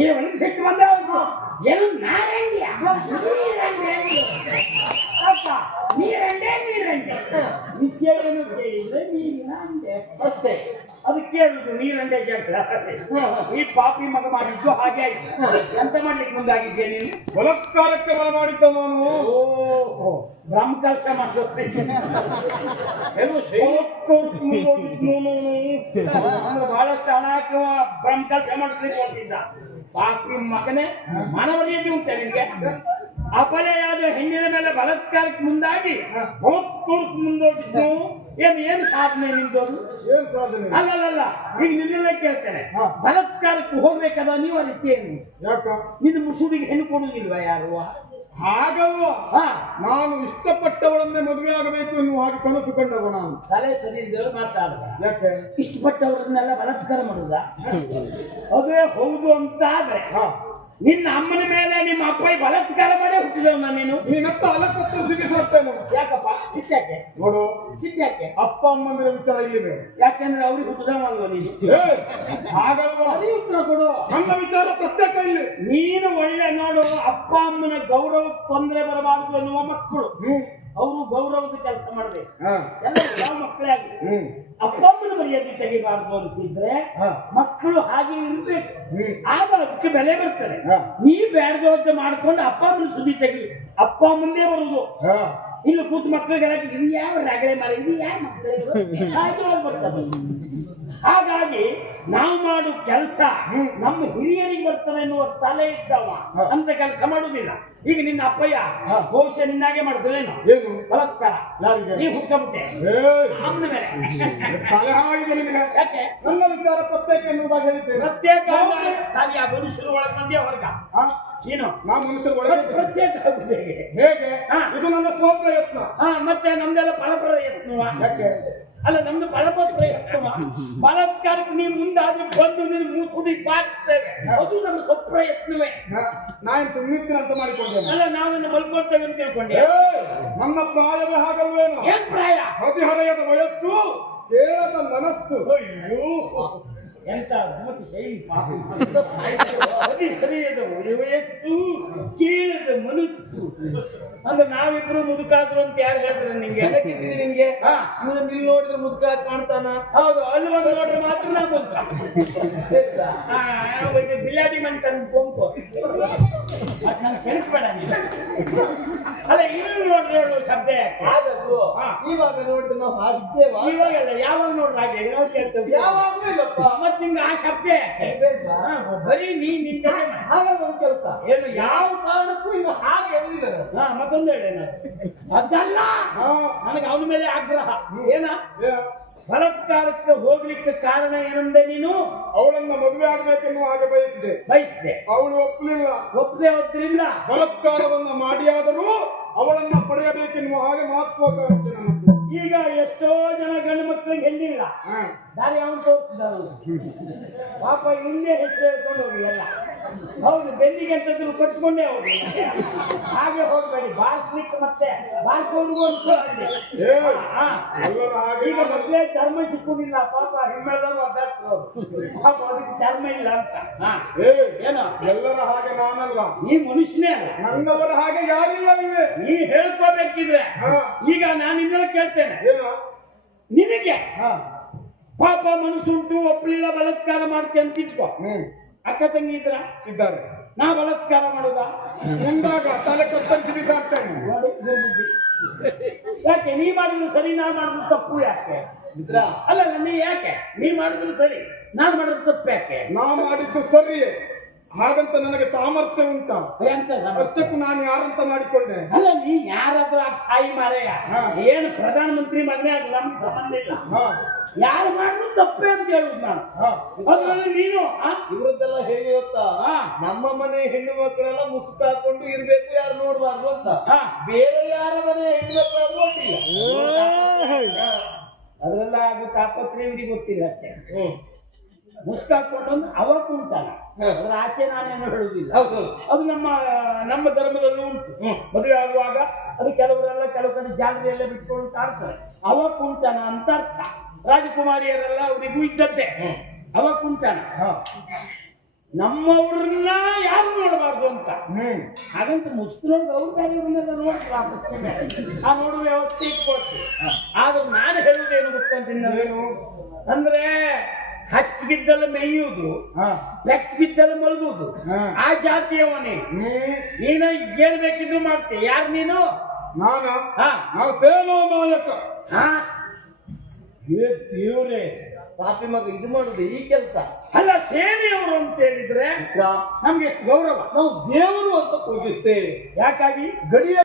ಈ ಒಂದು ಸಿಟ್ಟು ಬಂದ ಏನು ನಾರಂಡಿಯ ನೀರಂಡೆ ವಿಷಯ ಏನು ಕೇಳಿದ್ರೆ ನೀರಿನ ಅಂಡೆ ಅಷ್ಟೇ. ಅದು ಕೇಳುದು ನೀರಂಡೆ ಜಗಳ. ಈ ಪಾಪಿ ಮಗ ಮಾಡಿದ್ದು ಹಾಗೆ ಆಯ್ತು. ಎಂತ ಮಾಡ್ಲಿಕ್ಕೆ ಮುಂದಾಗಿದ್ದೆ ನೀನು? ಬಲಾತ್ಕಾರಕ್ಕೆ ಬಲ ಮಾಡಿದ್ದ ನಾನು. ಓಹೋ ಬ್ರಹ್ಮಕಲಶ ಮಾಡ್ತೇನೆ ಬಹಳಷ್ಟು ಹಣ ಬ್ರಹ್ಮಕಲಶ ಮಾಡಿಸ್ಲಿಕ್ಕೆ ಹೋಗ್ತಿದ್ದ. ಪಾಪಿ ಮಗನೇ ಮಾನವೀಯತೆ ಉಂಟೆ ನಿನ್ಗೆ? ಅಪಲೆಯಾದ ಹೆಣ್ಣಿನ ಮೇಲೆ ಬಲಾತ್ಕಾರಕ್ಕೆ ಮುಂದಾಗಿ ಮುಂದೋಗಿದ್ದು ಏನು ಸಾಧನೆ ನಿಂದೋದು? ಅಲ್ಲಲ್ಲ, ಈಗ ನಿನ್ನೆಲ್ಲ ಕೇಳ್ತೇನೆ, ಬಲಾತ್ಕಾರಕ್ಕೆ ಹೋಗ್ಬೇಕಾದ ನೀವು ಅದಕ್ಕೇನು? ಯಾಕ ನಿನ್ನ ಮುಸುಡಿಗೆ ಹೆಣ್ಣು ಕೊಡುವುದಿಲ್ವಾ ಯಾರು? ಹಾಗಲ್ವಾ, ನಾನು ಇಷ್ಟಪಟ್ಟವಳನ್ನೇ ಮದುವೆ ಆಗಬೇಕು ಎನ್ನುವ ಹಾಗೆ ಕನಸು ಕಂಡವ ನಾನು. ತಲೆ ಸರಿ ಇದ್ದರೆ ಮಾತಾಡುವ. ಯಾಕೆ ಇಷ್ಟಪಟ್ಟವರನ್ನೆಲ್ಲ ಬಲಾತ್ಕಾರ ಮಾಡುದ? ಅದೇ ಹೌದು ಅಂತ ಆದ್ರೆ ನಿನ್ನ ಅಮ್ಮನ ಮೇಲೆ ನಿಮ್ಮ ಅಪ್ಪ ಬಲಾತ್ಕಾರ ಮಾಡೇ ಹುಟ್ಟಿದವನ ನೀನು. ನೀನತ್ತ ಅಲಕತ್ತು ಸಿಗಿಸ್ತೇನೆ. ಯಾಕಪ್ಪ ಸಿಟ್ಟಾಕೆ? ನೋಡು ಸಿಟ್ಟಾಕೆ ಅಪ್ಪ ಅಮ್ಮಂದಿರ ವಿಚಾರ ಇಲ್ಲಿದೆ. ಯಾಕೆಂದ್ರೆ ಅವ್ರಿಗೆ ಹುಟ್ಟಿದವಲ್ವ ನೀನು? ಹಾಗಲ್ವಾ, ಅದೇ ಉತ್ತರ ಕೊಡು. ನನ್ನ ವಿಚಾರ ಪ್ರತ್ಯೇಕ ಇಲ್ಲಿ. ನೀನು ಒಳ್ಳೆ ನೋಡು, ಅಪ್ಪ ಅಮ್ಮನ ಗೌರವಕ್ಕೆ ತೊಂದರೆ ಬರಬಾರದು ಅನ್ನುವ ಮಕ್ಕಳು ಅವರು ಗೌರವದ ಕೆಲಸ ಮಾಡ್ಬೇಕು. ಎಲ್ಲ ಯಾವ ಮಕ್ಕಳೇ ಆಗಲಿ ಅಪ್ಪ ಅಮ್ಮನ ಮರ್ಯಾದೆ ತೆಗಿಬಾರ್ದು ಅಂತಿದ್ರೆ ಮಕ್ಕಳು ಹಾಗೆ ಇರ್ಬೇಕು. ಆಗ ಅದಕ್ಕೆ ಬೆಲೆ ಬರ್ತದೆ. ನೀ ಬೇಡದವದ್ದ ಮಾಡ್ಕೊಂಡು ಅಪ್ಪ ಅಮ್ಮನ ಸುದ್ದಿ ತೆಗಿ. ಅಪ್ಪ ಮುಂದೆ ಬರುದು ಇಲ್ಲಿ ಕೂತು ಮಕ್ಕಳಿಗೆಲ್ಲ ಇದು ಯಾವ ರಗಳೆ ಮಾರ, ಇದು ಯಾವ ಮಕ್ಕಳು ಹಾಗೆ ಬರ್ತದೆ. ಹಾಗಾಗಿ ನಾವು ಮಾಡು ಕೆಲಸ ನಮ್ಮ ಹಿರಿಯರಿಗೆ ಬರ್ತದೆ ಎನ್ನುವ ತಲೆ ಇದ್ದವ ಅಂತ ಕೆಲಸ ಮಾಡುದಿಲ್ಲ. ಈಗ ನಿನ್ನ ಅಪ್ಪಯ್ಯ ಬಹುಶಃ ನಿನ್ನಾಗೆ ಮಾಡಿದ್ರೇನು ಬಲಾತ್ಕಾರ? ನೀವು ಹುಡ್ಕೊಂಬಿಟ್ಟೆ ಅಮ್ಮನ ಮೇಲೆ. ಯಾಕೆ ನನ್ನ ವಿಚಾರ ಪ್ರತ್ಯೇಕ ಎನ್ನುವುದಾಗಿ ಹೇಳ್ತೇನೆ. ಪ್ರತ್ಯೇಕ ತಾಲಿಯ ಮನುಷ್ಯರು ಒಳಗೆ ಮಂದಿಯ ಹೊರಗ ಏನು ನಾ ಮನುಷ್ಯರು ಒಳಗೆ ಪ್ರತ್ಯೇಕ ಆಗುತ್ತೆ ಹೇಗೆ? ಇದು ನನ್ನ ಸ್ವಪ್ರಯತ್ನ. ಮತ್ತೆ ನಮ್ದೆಲ್ಲ ಫಲಪ್ರಯತ್ನವ. ಯಾಕೆ ಅಲ್ಲ, ನಮ್ದು ಫಲಪ್ರಯತ್ನ. ಬಲಾತ್ಕಾರಕ್ಕೆ ನೀವು ಮುಂದಾದ್ರೆ ಬಂದು ನೀನು ಮೂಸುಡಿ ಬಾರ್ತೇವೆ, ಅದು ನಮ್ಮ ಸ್ವಪ್ರಯತ್ನವೇ. ನಾನು ತುಮ್ಮಿರ್ತೀನಿ ಅಂತ ಮಾಡಿಕೊಂಡೆ. ಅಲ್ಲ, ನಾವನ್ನ ಮಲ್ಕೊಳ್ತೇವೆ ಅಂತ ತಿಳ್ಕೊಂಡೆ. ನನ್ನ ಪ್ರಾಯವೇ ಹಾಗಲ್ವೇನು? ಏನ್ ಪ್ರಾಯ? ಹದಿಹರೆಯದ ವಯಸ್ಸು, ಕೇಳದ ಮನಸ್ಸು. ಅಯ್ಯೋ ಎಂತ ಅದ್ಭುತ ಶೈಲಿ ಪಾಪ. ಹದಿಹರೆಯದ ವಯಸ್ಸು, ಕೇಳದ ಮನಸ್ಸು ಅಂದ್ರೆ ನಾವಿಬ್ರು ಮುದುಕಾದ್ರು ಅಂತ ಯಾರು ಹೇಳಿದ್ರೆ ನಿಂಗೆ? ನಿನ್ಗೆ ಇಲ್ಲಿ ನೋಡಿದ್ರೆ ಮುದುಕ ಕಾಣ್ತಾನ? ಹೌದು, ಅಲ್ಲಿ ಒಂದು ನೋಡ್ರೆ ಮಾತ್ರ ನಾ ಮುದುಕ. ಬಿಲಾಡಿ ಮಂಟನ್ ಪೊಂಪು ಅದ್ ನನ್ ಕೆಣಕ್ಬೇಡ ನೀನು. ಅಲ್ಲ, ಇಲ್ಲಿ ನೋಡ್ರೆ ಹೇಳುವ ಶಬ್ದ ಯಾಕೆ? ಇವಾಗ ನೋಡಿದ್ರೆ ನಾವು ಹಾಗಿದ್ದೇವಾ? ಇವಾಗಲ್ಲ, ಯಾವಾಗ ನೋಡ್ರೆ ಹಾಗೆ ನಾವು ಕೇಳ್ತೇವೆ. ಯಾವಾಗ್ಲೂ ಇಲ್ಲಪ್ಪ. ಮತ್ ನಿಂಗೆ ಆ ಶಬ್ದ ಬರೀ ನಿಂತ ಹಾಗಾದ್ರೆ ಒಂದು ಕೆಲಸ ಏನು? ಯಾವ ಕಾರಣಕ್ಕೂ ಇನ್ನು ಹಾಗೆ ಹೇಳಿಲ್ಲ. ಮತ್ತೊಂದು ಹೇಳಿ, ಅದಲ್ಲ ನನಗೆ ಅವನ ಮೇಲೆ ಆಗ್ರಹ. ಏನ ಬಲಾತ್ಕಾರಕ್ಕೆ ಹೋಗ್ಲಿಕ್ಕೆ ಕಾರಣ ಏನಂದೆ ನೀನು? ಅವಳನ್ನ ಮದುವೆ ಆಗ್ಬೇಕೆನ್ನುವ ಹಾಗೆ ಬಯಸಿದೆ. ಅವಳು ಒಪ್ಪಲಿಲ್ಲ. ಒಪ್ಪದೆ ಹೋದ್ರಿಂದ ಬಲಾತ್ಕಾರವನ್ನ ಮಾಡಿಯಾದರೂ ಅವಳನ್ನ ಪಡೆಯಬೇಕೆನ್ನುವ ಹಾಗೆ ಮಹತ್ವಾಕಾಂಕ್ಷೆ ನನ್ನದು. ಈಗ ಎಷ್ಟೋ ಜನ ಗಂಡು ಮಕ್ಕಳಿಗೆ ಹೆಣ್ಣಿಲ್ಲ, ದಾರಿ ಅವನು ತೋರಿಸಿದಾರು. ಪಾಪ ಹಿಂದೆ ಹೆಸರು ಹೇಳ್ಕೊಂಡು ಹೋಗಿ ಎಲ್ಲ. ಹೌದು, ಬೆನ್ನಿಗೆ ಅಂತಂದ್ರು ಕಟ್ಕೊಂಡೇ ಹೋಗಿ. ಹಾಗೆ ಹೋಗ್ಬೇಡಿ, ಬಾರಿಸ್ಲಿಕ್ಕೆ ಮತ್ತೆ ಬಾರಿಸ್ಕೊಂಡು ಈಗ ಮಕ್ಕಳೇ ಚರ್ಮ ಸಿಕ್ಕುದಿಲ್ಲ. ಪಾಪ ಹಿಮ್ಮೆಲ್ಲರೂ ಅಡ್ಡಾಡ್ತಿರೋದು. ಪಾಪ ಅದಕ್ಕೆ ಚರ್ಮ ಇಲ್ಲ ಅಂತ. ಏನೋ ಎಲ್ಲರ ಹಾಗೆ ನಾನಲ್ಲ, ಈ ಮನುಷ್ಯನೇ ಅಲ್ಲ. ನನ್ನವರ ಹಾಗೆ ಯಾರಿಲ್ಲ. ನೀ ಹೇಳ್ಕೋಬೇಕಿದ್ರೆ ಈಗ ನಾನು ಇನ್ನೂ ಕೇಳ್ತೇನೆ, ನಿನಗೆ ಪಾಪ ಮನಸ್ಸುಂಟು, ಒಪ್ಪಲಿಲ್ಲ, ಬಲಾತ್ಕಾರ ಮಾಡ್ತೆ ಅಂತ ಇಟ್ಕೋ. ಅಕ್ಕ ತಂಗಿ ಇದ್ದಾರೆ, ನಾ ಬಲಾತ್ಕಾರ ಮಾಡುದ ಮುಂದಾಗ ತಲೆ ಕತ್ತರಿಸಿ ಬಿಸಾಡ್ತೇನೆ. ಯಾಕೆ ನೀ ಮಾಡಿದ್ರು ಸರಿ, ನಾ ಮಾಡಿದ್ರು ತಪ್ಪು ಯಾಕೆ? ಅಲ್ಲ, ನೀ ಯಾಕೆ ನೀ ಮಾಡಿದ್ರು ಸರಿ, ನಾನ್ ಮಾಡಿದ್ರು ತಪ್ಪು ಯಾಕೆ? ನಾ ಮಾಡಿದ್ದು ಸರಿಯೇ, ಹಾಗಂತ ನನಗೆ ಸಾಮರ್ಥ್ಯ ಉಂಟಾ? ಅಷ್ಟಕ್ಕೂ ನಾನು ಯಾರಂತ ಮಾಡಿಕೊಂಡೆ. ಅಲ್ಲ, ನೀ ಯಾರಾದ್ರೂ ಆಗ ಸಾಯಿ ಮಾರೆಯ ಏನು ಪ್ರಧಾನ ಮಂತ್ರಿ ಮಗನೇ ಆಗ ನಮ್ಗೆ ಸಂಬಂಧ ಇಲ್ಲ. ಯಾರು ಮಾಡಿದ್ರು ತಪ್ಪೇ ಅಂತ ಹೇಳುದು ನಾನು. ಅದ್ರಲ್ಲಿ ನೀನು ಇವ್ರದ್ದೆಲ್ಲ ಹೇಳಿ ಗೊತ್ತಾ? ನಮ್ಮ ಮನೆ ಹೆಣ್ಣು ಮಕ್ಕಳೆಲ್ಲ ಮುಸುಕು ಹಾಕೊಂಡು ಇರ್ಬೇಕು, ಯಾರು ನೋಡ್ಬಾರ್ದು ಅಂತ. ಬೇರೆ ಯಾರ ಮನೆ ಹೆಣ್ಣು ಮಕ್ಕಳು ನೋಡಿಲ್ಲ. ಅದ್ರೆಲ್ಲ ಆಗೋ ತಾಪತ್ರೆ ಇವ್ರಿಗೆ ಗೊತ್ತಿಲ್ಲ ಅಷ್ಟೇ. ಮುಸ್ಕಾಕೊಂಡು ಅವಾಗ ಉಂಟಲ್ಲ, ಅದ್ರ ಆಚೆ ನಾನೇನು ಹೇಳುದಿಲ್ಲ. ಅದು ನಮ್ಮ ಧರ್ಮದಲ್ಲೂ ಉಂಟು. ಮದುವೆ ಆಗುವಾಗ ಅದು ಕೆಲವರೆಲ್ಲ ಕೆಲವು ಕಡೆ ಜಾಗೃತಿ ಎಲ್ಲ ಬಿಟ್ಕೊಂಡು ಕಾಡ್ತಾರೆ. ಅವಾಗ ಕುಂಟಾನ ಅಂತ ಅರ್ಥ. ರಾಜಕುಮಾರಿಯರೆಲ್ಲ ಅವರಿಗೂ ಇದ್ದದ್ದೇ ಅವಾಗ ಕುಂಟಾನ. ನಮ್ಮವ್ರನ್ನ ಯಾರು ನೋಡಬಾರ್ದು ಅಂತ. ಹಾಗಂತ ಮುಸ್ಲಿಮರು ಅವ್ರ ಕಾರ್ಯವನ್ನೆಲ್ಲ ನೋಡ್ತಾರೆ, ಆ ನೋಡುವ ವ್ಯವಸ್ಥೆ ಇಟ್ಕೊಳ್ತೀವಿ. ಆದ್ರೆ ನಾನು ಹೇಳುವುದೇನು ಗೊತ್ತಂತೀನು ಅಂದ್ರೆ, ಹಚ್ಚಿಗಿದ್ದಲ್ಲ ಮೇಯುವುದು, ಬೆಚ್ಚಗಿದ್ದಲ್ಲ ಮಲಗುವುದು, ಆ ಜಾತಿಯವನೇ ನೀನು. ಏನ್ ಬೇಕಿದ್ರು ಮಾಡ್ತೀಯ. ಯಾರು ನೀನು? ನಾನು ಸೇನಾ ನಾಯಕ. ದೇವ್ರೆ, ಪಾಪಿ ಮಗ ಇದು ಮಾಡುದು ಈ ಕೆಲಸ ಅಲ್ಲ. ಸೇನೆಯವರು ಅಂತ ಹೇಳಿದ್ರೆ ನಮ್ಗೆ ಎಷ್ಟು ಗೌರವ. ನಾವು ದೇವರು ಅಂತ ಪೂಜಿಸ್ತೇವೆ. ಯಾಕಾಗಿ? ಗಡಿಯ